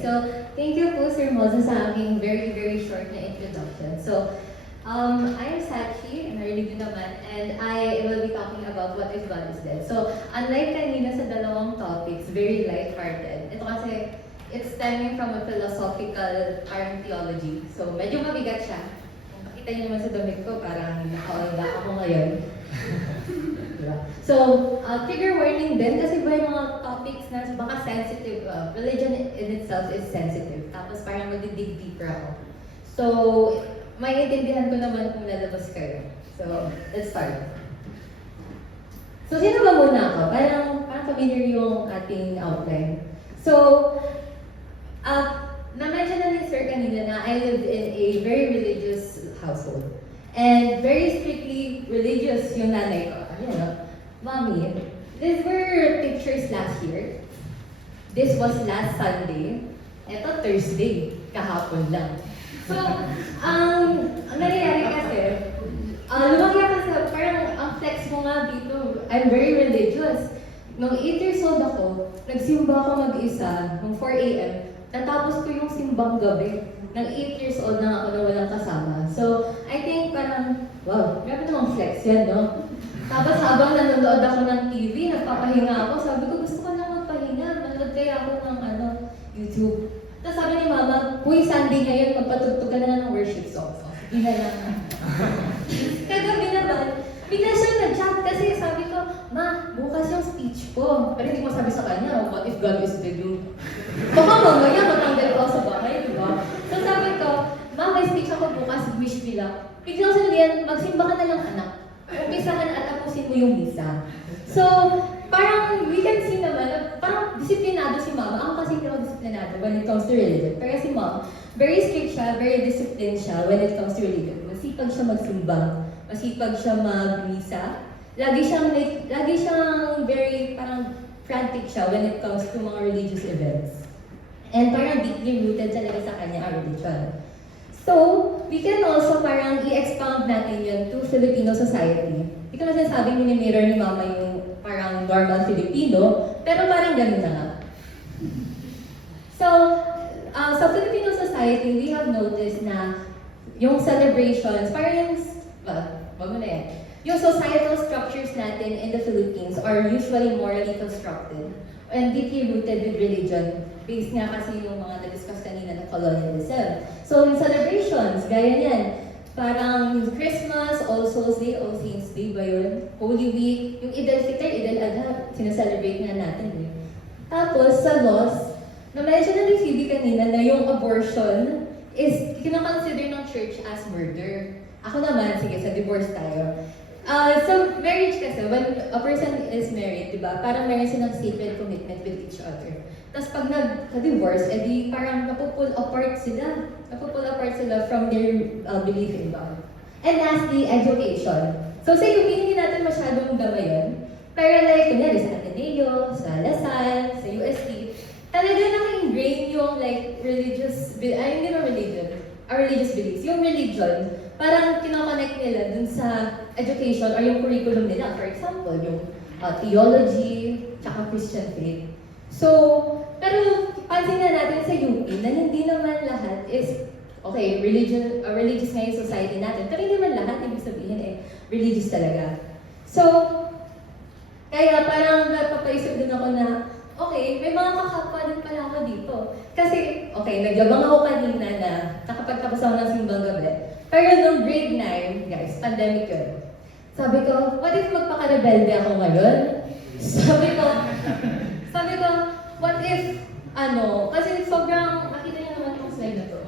So, thank you po, Sir Moza, sa aking very, very short na introduction. So, I am Sachi, narinig niyo naman, and I will be talking about what if God is dead. So, unlike kanina sa dalawang topics, very light-hearted. Ito kasi, it's stemming from a philosophical parang theology. So, medyo mabigat siya. Kung makita niyo naman sa damit ko, parang naka-all ako ngayon. Diba? So, trigger warning din kasi ba yung mga topics na baka sensitive, religion in itself is sensitive. Tapos parang mag-dig deeper ako. So, maiintindihan ko naman kung lalabas kayo. So, let's start. So, sino ba muna ako? Parang familiar yung ating outline. So, na-mention na ni Sir kanina na I lived in a very religious household. And very strictly religious yung nanay ko. Ayan, no? Mommy, these were pictures last year. This was last Sunday. Ito Thursday, kahapon lang. So, ang nangyayari kasi, lumaki ako sa, parang ang flex mo nga dito, I'm very religious. Nung 8 years old ako, nagsimba ako mag-isa, nung 4 a.m., natapos ko yung simbang gabi. Nang 8 years old na ako na walang kasama. So, I think parang, wow, grabe namang flex yan, no? Tapos habang nanonood ako ng TV, nagpapahinga ako, sabi ko, gusto ko lang magpahinga. Nanonood kaya ako ng YouTube. Tapos sabi ni Mama, uy, Sunday ngayon, magpatugtog ka na ng worship songs. Hindi na lang. Kagabi naman, bigla siya nag-chat kasi sabi ko, Ma, bukas yung speech ko. Pero hindi mo sabi sa kanya, what if God is dead yung... Baka mamaya matanggal ako sa bahay, di ba? So sabi ko, Ma, may speech ako bukas, wish me lang. Biglang sinabihan, magsimba ka na lang anak. Umpisa ka na at tapusin mo yung misa. So, parang we can see naman, parang disiplinado si Mama. Ako kasi hindi ako disiplinado when it comes to religion. Pero si Mom, very strict siya, very disciplined siya when it comes to religion. Masipag siya magsimba, masipag siya magmisa. Lagi siyang very parang frantic siya when it comes to mga religious events. And parang deeply rooted talaga sa kanya ang religion. So, we can also parang i-expound natin yun to Filipino society. Hindi ko na sinasabing mini-mirror ni Mama yung parang normal Filipino, pero parang ganun na nga. So, sa Filipino society, we have noticed na yung celebrations, parang wag mo na yan. Yung societal structures natin in the Philippines are usually morally constructed and deeply rooted with religion. Based nga kasi yung mga na-discuss kanina na colonialism. So, yung celebrations, gaya niyan, parang yung Christmas, All Souls Day, All Saints Day ba yun? Holy Week, yung Eid al-Fitr, Eid al-Adha, sinaselebrate nga natin. Tapos, sa laws, na-mention na ni Phoebe kanina na yung abortion is kinakonsider ng church as murder. Ako naman, sige, sa divorce tayo. So, marriage kasi, when a person is married, di ba, parang meron silang sacred commitment with each other. Tapos pag nag-divorce, edi parang napupull apart sila. Napupull apart sila from their belief in God. And lastly, education. So sa UP, hindi natin masyadong gamayan. Pero like, kunyari sa Ateneo, sa Lasal, sa UST, talaga naka-ingrain yung like religious, hindi naman religion, our religious beliefs. Yung religion, parang kinoconnect nila dun sa education or yung curriculum nila. For example, yung theology, tsaka Christian faith. So, pero pansin na natin sa UP na hindi naman lahat is, okay, religious nga yung society natin, pero hindi naman lahat, ibig sabihin religious talaga. So, kaya parang napapaisip din ako na, okay, may mga kakapwa din pala ako dito. Kasi, okay, nagyabang ako kanina na nakapagtapos ako ng simbang gabi. Pero nung grade 9, guys, pandemic yun. Sabi ko, what if magpaka-rebelde ako ngayon? Sabi ko, what if, kasi sobrang, nakita niyo naman yung slide na to.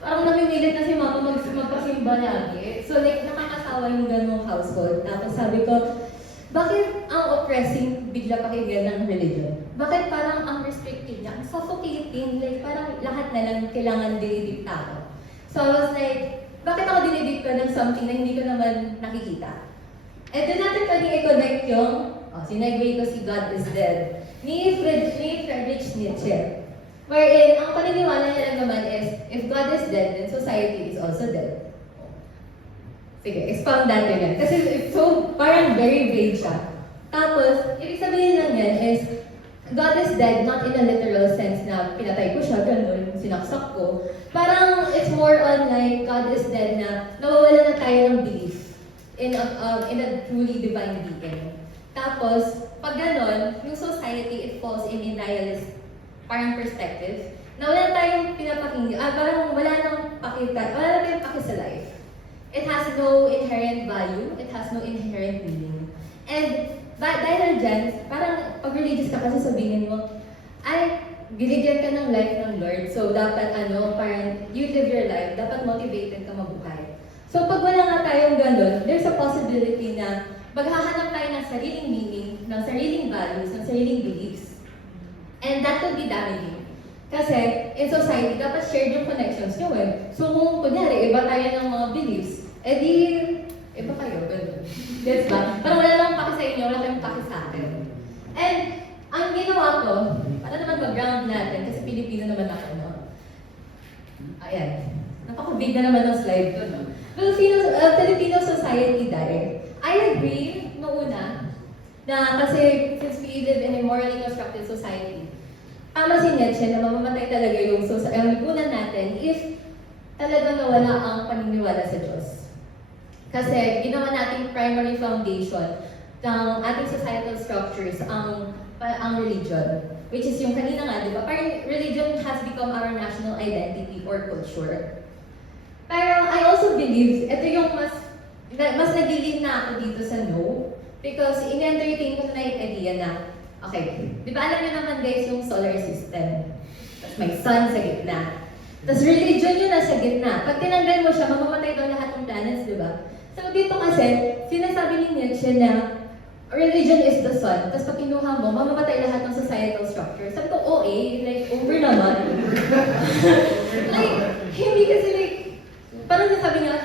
Parang namimilit na si Mama magpasimba lagi. So like, nakakasawa yung ganong household. Tapos sabi ko, bakit ang oppressing bigla pakinggan ng religion? Bakit parang ang restrictive niya? Ang suffocating, like parang lahat na lang kailangan dinidikta ko. So I was like, bakit ako dinidikta ng something na hindi ko naman nakikita? And doon natin pwedeng i-connect yung, sinagway ko si God is dead, ni Friedrich Nietzsche. Wherein, ang paniniwala niya lang naman is, if God is dead, then society is also dead. Sige, expound natin yan. Kasi so, parang very vague siya. Tapos, ibig sabihin lang yan is, God is dead, not in a literal sense na pinatay ko siya, ganun, sinaksak ko. Parang it's more on like God is dead na nawawala na tayo ng belief in a truly divine being. Tapos, pag ganun, yung society, it falls in a nihilist parang perspective, na wala tayong pinapakinggan, parang wala nang tayong paki sa life. It has no inherent value, it has no inherent meaning. And dahil dyan, parang pag religious ka kasi sabihin mo, ay, binigyan ka ng life ng Lord, so dapat parang you live your life, dapat motivated ka mabuhay. So pag wala nga tayong ganun, there's a possibility na maghahanap tayo ng sariling meaning, ng sariling values, ng sariling beliefs. And that could be damaging. Kasi in society, dapat shared yung connections nyo eh. So kung kunyari, iba tayo ng mga beliefs, edi, iba kayo, gano'n. Yes ba? Parang wala lang paki sa inyo, wala kayong paki sa akin. And ang ginawa ko, para naman mag-ground natin, kasi Pilipino naman ako, no? Ayan. Napaka-big na naman ng slide ko, no? Filipino society dahil. I agree noong una na kasi since we live in a morally constructed society, tama si Nietzsche na mamamatay talaga yung lipunan natin if talagang nawala ang paniniwala sa Diyos. Kasi ginawa nating primary foundation ng ating societal structures ang religion. Which is yung kanina nga, di ba? Parang religion has become our national identity or culture. Pero I also believe, ito yung mas nagilin na ako dito sa no. Because in-entertain ko na yung idea na, okay, di ba alam niyo naman guys yung solar system? Tapos may sun sa gitna. Tapos religion yun nasa gitna. Pag tinanggal mo siya, mamamatay daw lahat ng planets, di ba? So dito kasi, sinasabi ni Nietzsche na religion is the sun. Tapos pag kinuha mo, mamamatay lahat ng societal structure. Sabi ko, like, over naman. Like, hindi kasi like, parang nasabi niya,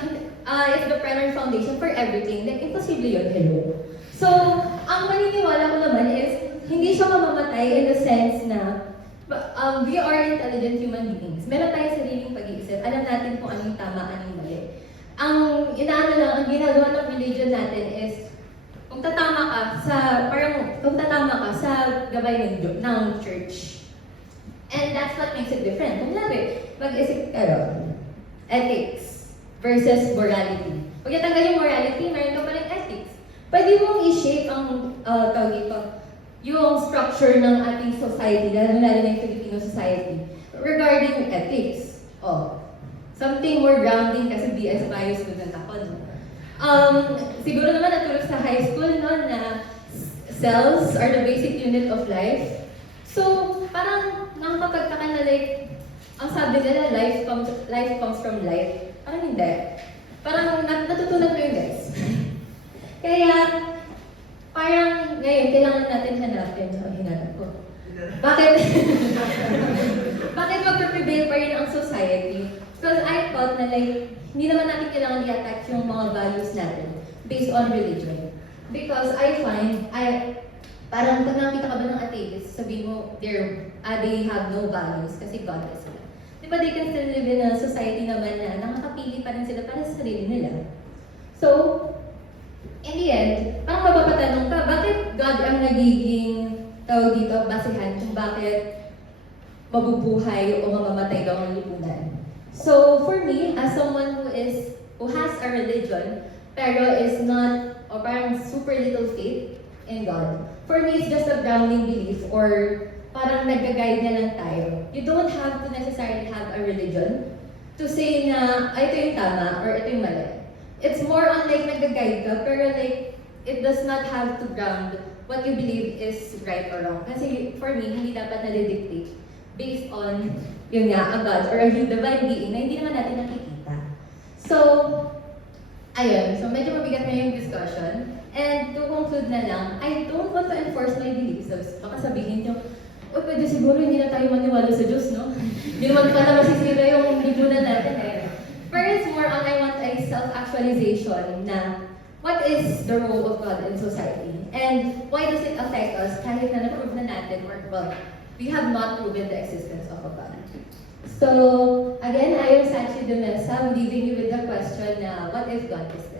it's the primary foundation for everything. Like, imposible yun, hello. So, ang maniniwala ko naman is, hindi siya mamamatay in the sense na we are intelligent human beings. Meron tayong sariling pag-iisip. Alam natin kung anong tama, anong mali. Ang ginagawa ng religion natin is, kung tatama ka sa gabay ng church. And that's what makes it different. Kung labi, mag-isip ka ethics versus morality. Pag natanggal yung morality, meron ka pa rin ethics. Pwede mong i-shape ang yung structure ng ating society, lalo na yung Filipino society, regarding ethics. Something more grounding kasi BS bio student ako. No? Siguro naman natulog sa high school na cells are the basic unit of life. So, parang nakakapagtaka na like, ang sabi nila, life comes from life. Parang hindi. Parang natutunan ko yun guys. Kaya, parang ngayon, kailangan natin hanapin. Hinanap ko. Bakit mag-prevail pa rin ang society? Because I thought na like, hindi naman natin kailangan i-attack yung mga values natin based on religion. Because I find, parang pag nakita ka ba ng atheist, sabihin mo, they have no values kasi godless sila. Diba they can still live in a society naman na nakakapili pa rin sila para sa sarili nila. So, in the end, parang mapapatanong ka, bakit God ang nagiging basihan kung bakit mabubuhay o mamamatay daw ng lipunan? So, for me, as someone who has a religion, pero is not, or parang super little faith in God, for me, it's just a grounding belief or parang nag-guide na lang tayo. You don't have to necessarily have a religion to say na, ito yung tama or ito yung mali. It's more on like nag-guide ka, pero like, it does not have to ground what you believe is right or wrong. Kasi for me, hindi dapat na-dictate based on, yun nga, a God or a divine being na hindi naman natin nakikita. So, ayun. So, medyo mabigat na yung discussion. And to conclude na lang, I don't want to enforce my beliefs. Baka sabihin nyo, pwede siguro hindi na tayo maniwala sa Diyos, no? Hindi naman pala masisira yung lipunan natin eh. But it's more on I want a self-actualization na what is the role of God in society? And why does it affect us kahit na na-prove na natin or well, we have not proven the existence of a God. So, again, I am Sanchi de Mesa, leaving you with the question, what if God is there?